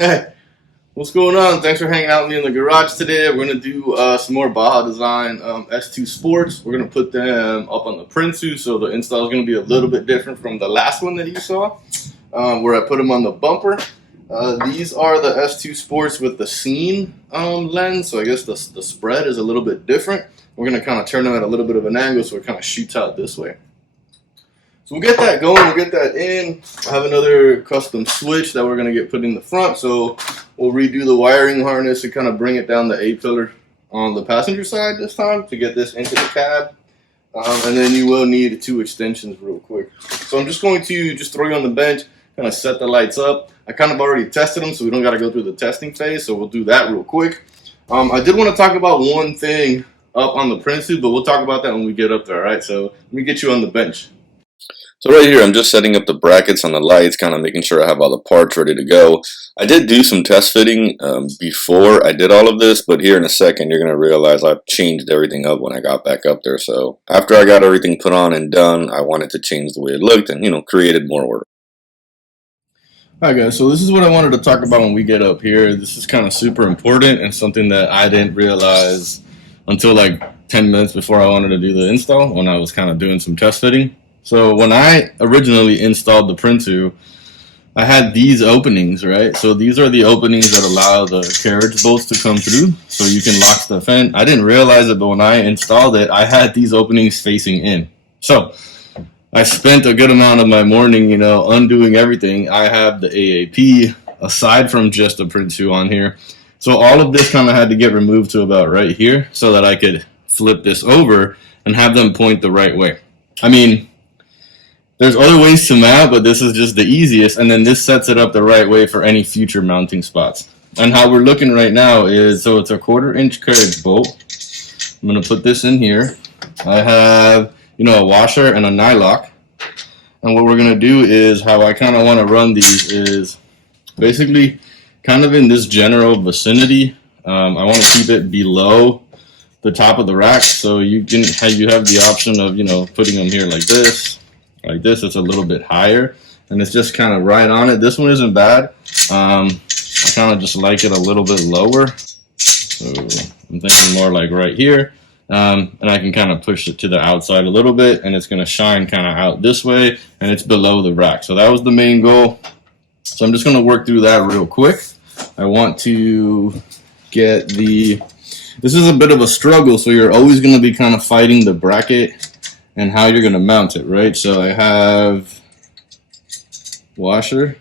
Hey, what's going on? Thanks for hanging out with me in the garage today. We're going to do some more Baja Design S2 Sports. We're going to put them up on the Prinsu, so the install is going to be a little bit different from the last one that you saw, where I put them on the bumper. These are the S2 Sports with the seam lens, so I guess the spread is a little bit different. We're going to kind of turn them at a little bit of an angle so it kind of shoots out this way. So we'll get that going, we'll get that in. I have another custom switch that we're going to get put in the front, so we'll redo the wiring harness and kind of bring it down the A-pillar on the passenger side this time to get this into the cab. And then you will need 2 extensions real quick. So I'm just going to throw you on the bench, kind of set the lights up. I kind of already tested them, so we don't got to go through the testing phase, so we'll do that real quick. I did want to talk about one thing up on the Prinsu, but we'll talk about that when we get up there, all right? So let me get you on the bench. So right here, I'm just setting up the brackets on the lights, kind of making sure I have all the parts ready to go. I did do some test fitting before I did all of this, but here in a second, you're going to realize I've changed everything up when I got back up there. So after I got everything put on and done, I wanted to change the way it looked and, created more order. Alright guys, so this is what I wanted to talk about when we get up here. This is kind of super important and something that I didn't realize until like 10 minutes before I wanted to do the install, when I was kind of doing some test fitting. So when I originally installed the Prinsu, I had these openings, right? So these are the openings that allow the carriage bolts to come through so you can lock stuff in. I didn't realize it, but when I installed it, I had these openings facing in. So I spent a good amount of my morning, undoing everything. I have the AAP aside from just the Prinsu on here. So all of this kind of had to get removed to about right here so that I could flip this over and have them point the right way. I mean, there's other ways to mount, but this is just the easiest, and then this sets it up the right way for any future mounting spots. And how we're looking right now is, so it's a 1/4-inch carriage bolt. I'm going to put this in here. I have, a washer and a nylock. And what we're going to do is, how I kind of want to run these is basically kind of in this general vicinity. I want to keep it below the top of the rack, so you have the option of, putting them here like this. Like this, it's a little bit higher, and it's just kind of right on it. This one isn't bad. I kind of just like it a little bit lower. So I'm thinking more like right here. And I can kind of push it to the outside a little bit, and it's going to shine kind of out this way, and it's below the rack. So that was the main goal. So I'm just going to work through that real quick. I want to get this is a bit of a struggle, so you're always going to be kind of fighting the bracket and how you're going to mount it, right? So I have washer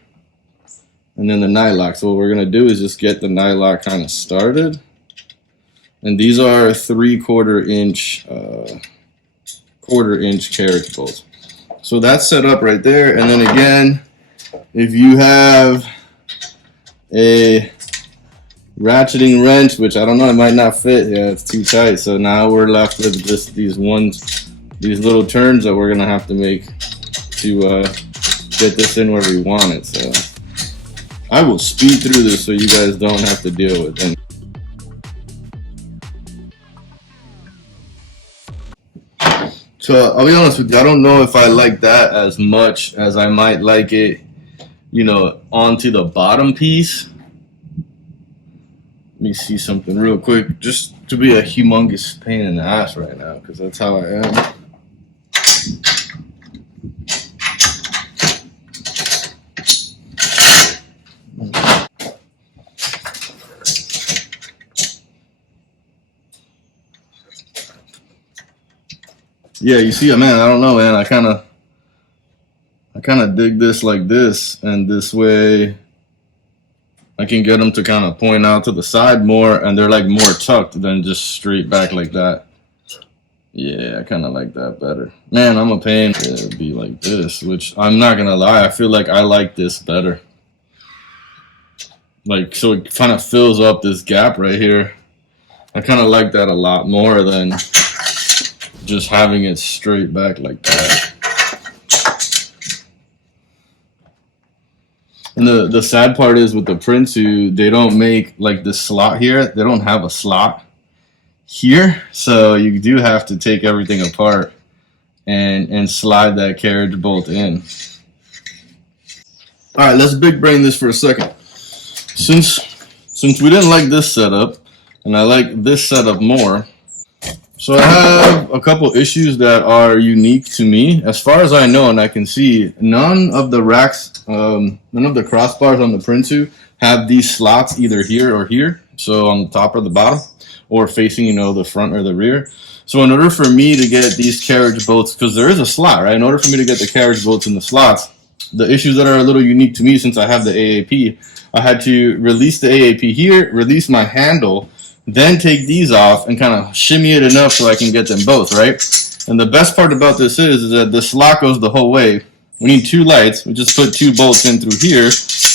and then the nylock. So what we're going to do is just get the nylock kind of started. And these are 3/4-inch carriage bolts. So that's set up right there. And then again, if you have a ratcheting wrench, which I don't know, it might not fit. Yeah, it's too tight. So now we're left with just these little turns that we're gonna have to make to get this in where we want it. So I will speed through this so you guys don't have to deal with it. So I'll be honest with you, I don't know if I like that as much as I might like it, onto the bottom piece. Let me see something real quick, just to be a humongous pain in the ass right now, because that's how I am. Yeah, you see, man, I don't know, man. I kind of dig this like this, and this way I can get them to kind of point out to the side more, and they're like more tucked than just straight back like that. Yeah, I kind of like that better. Man, I'm a pain. Yeah, it'd be like this, which I'm not gonna lie, I feel like I like this better. Like, so it kind of fills up this gap right here. I kind of like that a lot more than just having it straight back like that. And the sad part is with the Prinsu, they don't make like this slot here. They don't have a slot here, so you do have to take everything apart and slide that carriage bolt in. All right, let's big brain this for a second. since we didn't like this setup, and I like this setup more. So I have a couple issues that are unique to me. As far as I know and I can see, none of the racks, none of the crossbars on the Prinsu have these slots either here or here. So on the top or the bottom, or facing, the front or the rear. So in order for me to get these carriage bolts, because there is a slot, right? In order for me to get the carriage bolts in the slots, the issues that are a little unique to me since I have the AAP, I had to release the AAP here, release my handle, then take these off and kind of shimmy it enough so I can get them both, right? And the best part about this is that the slot goes the whole way. We need two lights. We just put two bolts in through here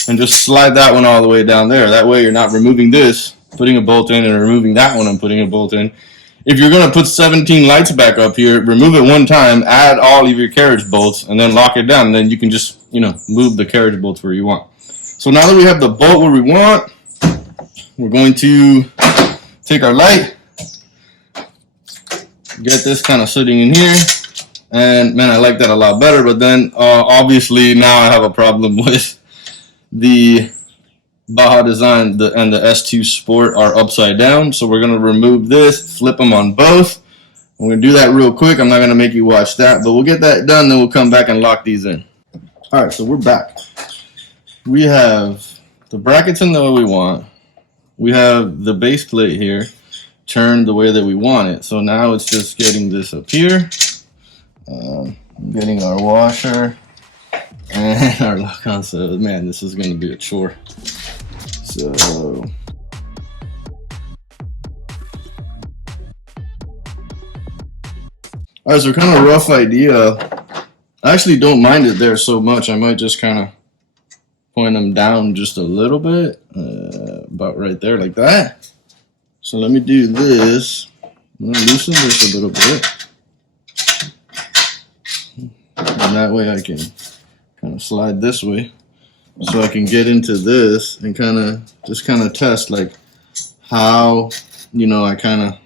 and just slide that one all the way down there. That way you're not removing this, putting a bolt in, and removing that one and putting a bolt in. If you're going to put 17 lights back up here, remove it one time, add all of your carriage bolts, and then lock it down. And then you can just, move the carriage bolts where you want. So now that we have the bolt where we want, we're going to take our light, get this kind of sitting in here, and man, I like that a lot better. But then obviously now I have a problem with the Baja design and the S2 Sport are upside down. So we're going to remove this, flip them on both. I'm going to do that real quick. I'm not going to make you watch that, but we'll get that done, then we'll come back and lock these in. All right, so we're back. We have the brackets in the way we want. We have the base plate here turned the way that we want it. So now it's just getting this up here, getting our washer and our lock-on. So man, this is going to be a chore. So all right, so kind of rough idea. I actually don't mind it there so much. I might just kind of point them down just a little bit, about right there like that. So let me do this. I'm going to loosen this a little bit. And that way I can kind of slide this way. So I can get into this and just test like how, I kind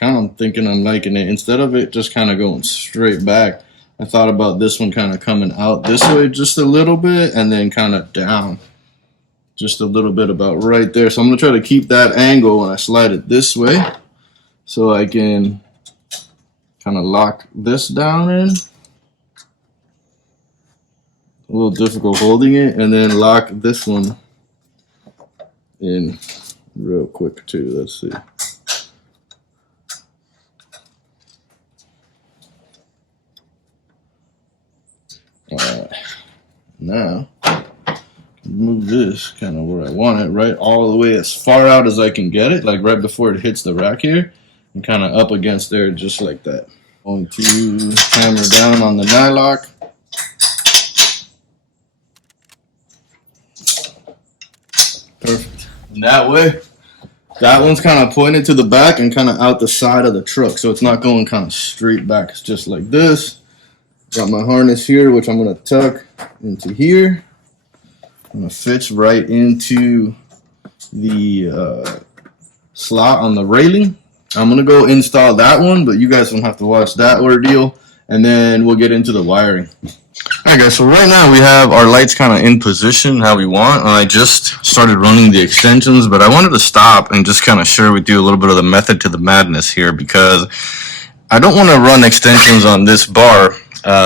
of thinking I'm liking it. Instead of it just kind of going straight back, I thought about this one kind of coming out this way just a little bit and then kind of down just a little bit about right there. So I'm going to try to keep that angle when I slide it this way so I can kind of lock this down in. A little difficult holding it, and then lock this one in real quick too. Let's see. Alright, now move this kind of where I want it, right all the way as far out as I can get it, like right before it hits the rack here, and kind of up against there just like that. Going to hammer down on the nylock. Perfect. And that way, that one's kind of pointed to the back and kind of out the side of the truck, so it's not going kind of straight back. It's just like this. Got my harness here, which I'm going to tuck into here. And it fits right into the slot on the railing. I'm going to go install that one, but you guys don't have to watch that ordeal. And then we'll get into the wiring. Alright guys, so right now we have our lights kind of in position how we want. I just started running the extensions, but I wanted to stop and just kind of share with you a little bit of the method to the madness here, because I don't want to run extensions on this bar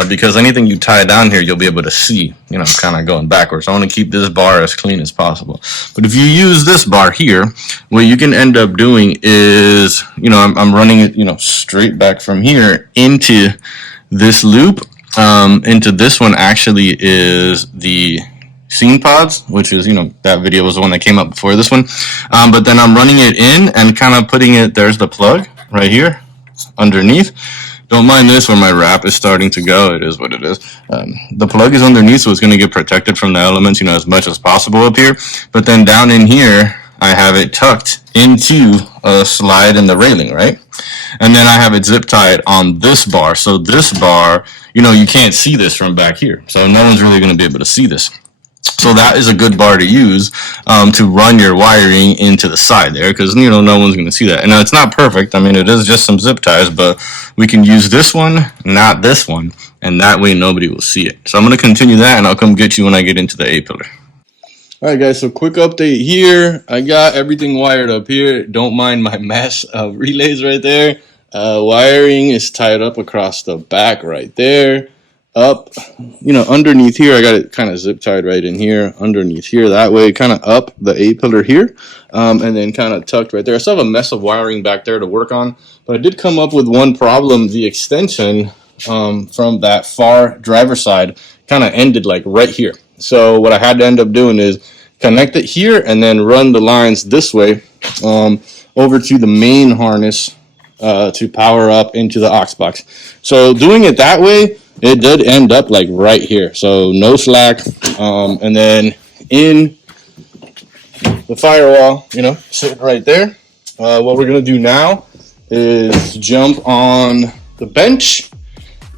because anything you tie down here you'll be able to see, kind of going backwards. I want to keep this bar as clean as possible. But if you use this bar here, what you can end up doing is, I'm running it, straight back from here into this loop. Into this one actually is the scene pods, which is, that video was the one that came up before this one. But then I'm running it in and kind of putting it, there's the plug right here underneath. Don't mind this where my wrap is starting to go. It is what it is. The plug is underneath, so it's going to get protected from the elements, as much as possible up here. But then down in here, I have it tucked into a slide in the railing, right? And then I have it zip tied on this bar. So this bar, you can't see this from back here. So no one's really going to be able to see this. So that is a good bar to use to run your wiring into the side there, because no one's going to see that. And it's not perfect. I mean, it is just some zip ties, but we can use this one, not this one, and that way nobody will see it. So I'm going to continue that, and I'll come get you when I get into the A pillar. All right, guys, so quick update here. I got everything wired up here. Don't mind my mess of relays right there. Wiring is tied up across the back right there. Up, underneath here, I got it kind of zip tied right in here, underneath here, that way, kind of up the A pillar here, and then kind of tucked right there. I still have a mess of wiring back there to work on, but I did come up with one problem. The extension from that far driver side kind of ended like right here. So what I had to end up doing is connect it here and then run the lines this way over to the main harness to power up into the aux box. So doing it that way, it did end up like right here. So no slack. And then in the firewall, sitting right there. What we're going to do now is jump on the bench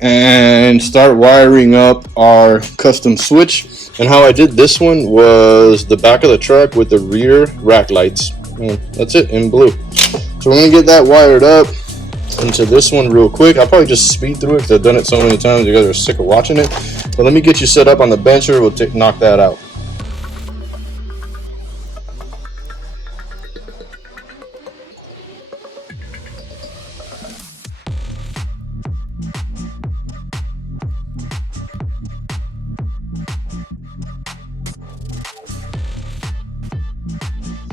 and start wiring up our custom switch. And how I did this one was the back of the truck with the rear rack lights. And that's it, in blue. So we're gonna get that wired up into this one real quick. I'll probably just speed through it because I've done it so many times you guys are sick of watching it. But let me get you set up on the bencher. We'll knock that out.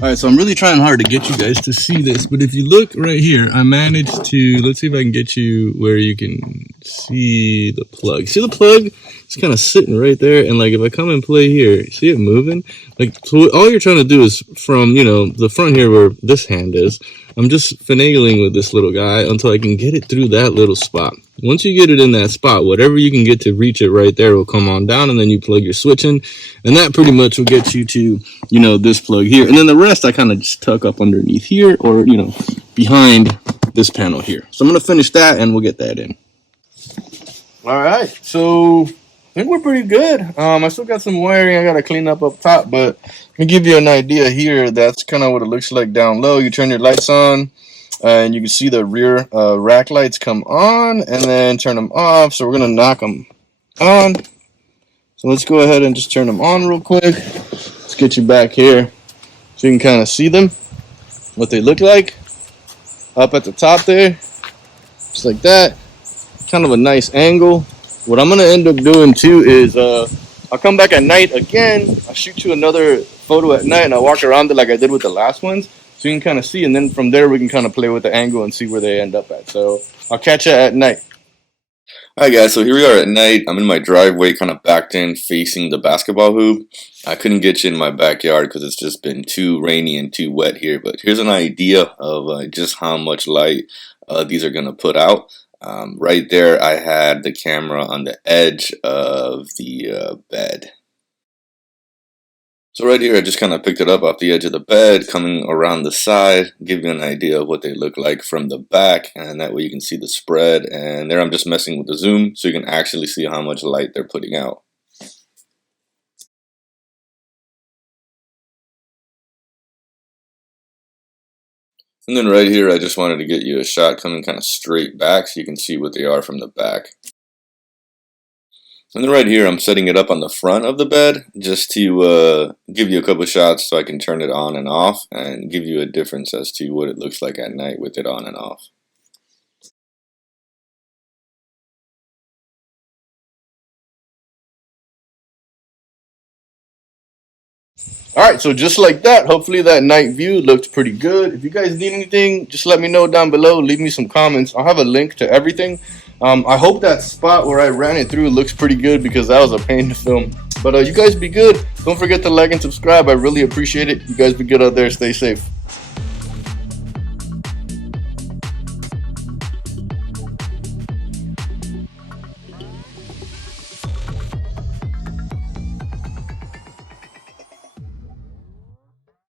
Alright, so I'm really trying hard to get you guys to see this, but if you look right here, I managed to, let's see if I can get you where you can see the plug. See the plug? It's kind of sitting right there, and like if I come and play here, see it moving? Like, so all you're trying to do is from, the front here where this hand is, I'm just finagling with this little guy until I can get it through that little spot. Once you get it in that spot, whatever you can get to reach it right there will come on down, and then you plug your switch in, and that pretty much will get you to, this plug here. And then the rest I kind of just tuck up underneath here or, behind this panel here. So I'm going to finish that, and we'll get that in. All right, so I think we're pretty good. I still got some wiring I got to clean up top, but to give you an idea here, that's kind of what it looks like down low. You turn your lights on, and you can see the rear rack lights come on, and then turn them off. So we're going to knock them on. So let's go ahead and just turn them on real quick. Let's get you back here so you can kind of see them, what they look like. Up at the top there, just like that. Kind of a nice angle. What I'm going to end up doing too is I'll come back at night again. I'll shoot you another photo at night, and I'll walk around it like I did with the last ones so you can kind of see, and then from there we can kind of play with the angle and see where they end up at. So I'll catch you at night. Alright guys, so here we are at night. I'm in my driveway kind of backed in facing the basketball hoop. I couldn't get you in my backyard because it's just been too rainy and too wet here, but here's an idea of just how much light these are going to put out. Right there I had the camera on the edge of the bed. So right here I just kind of picked it up off the edge of the bed, coming around the side, give you an idea of what they look like from the back, and that way you can see the spread. And there I'm just messing with the zoom so you can actually see how much light they're putting out. And then right here I just wanted to get you a shot coming kind of straight back so you can see what they are from the back. And then right here I'm setting it up on the front of the bed just to give you a couple shots so I can turn it on and off and give you a difference as to what it looks like at night with it on and off. Alright, so just like that, hopefully that night view looked pretty good. If you guys need anything, just let me know down below. Leave me some comments. I'll have a link to everything. I hope that spot where I ran it through looks pretty good because that was a pain to film. But you guys be good. Don't forget to like and subscribe. I really appreciate it. You guys be good out there. Stay safe.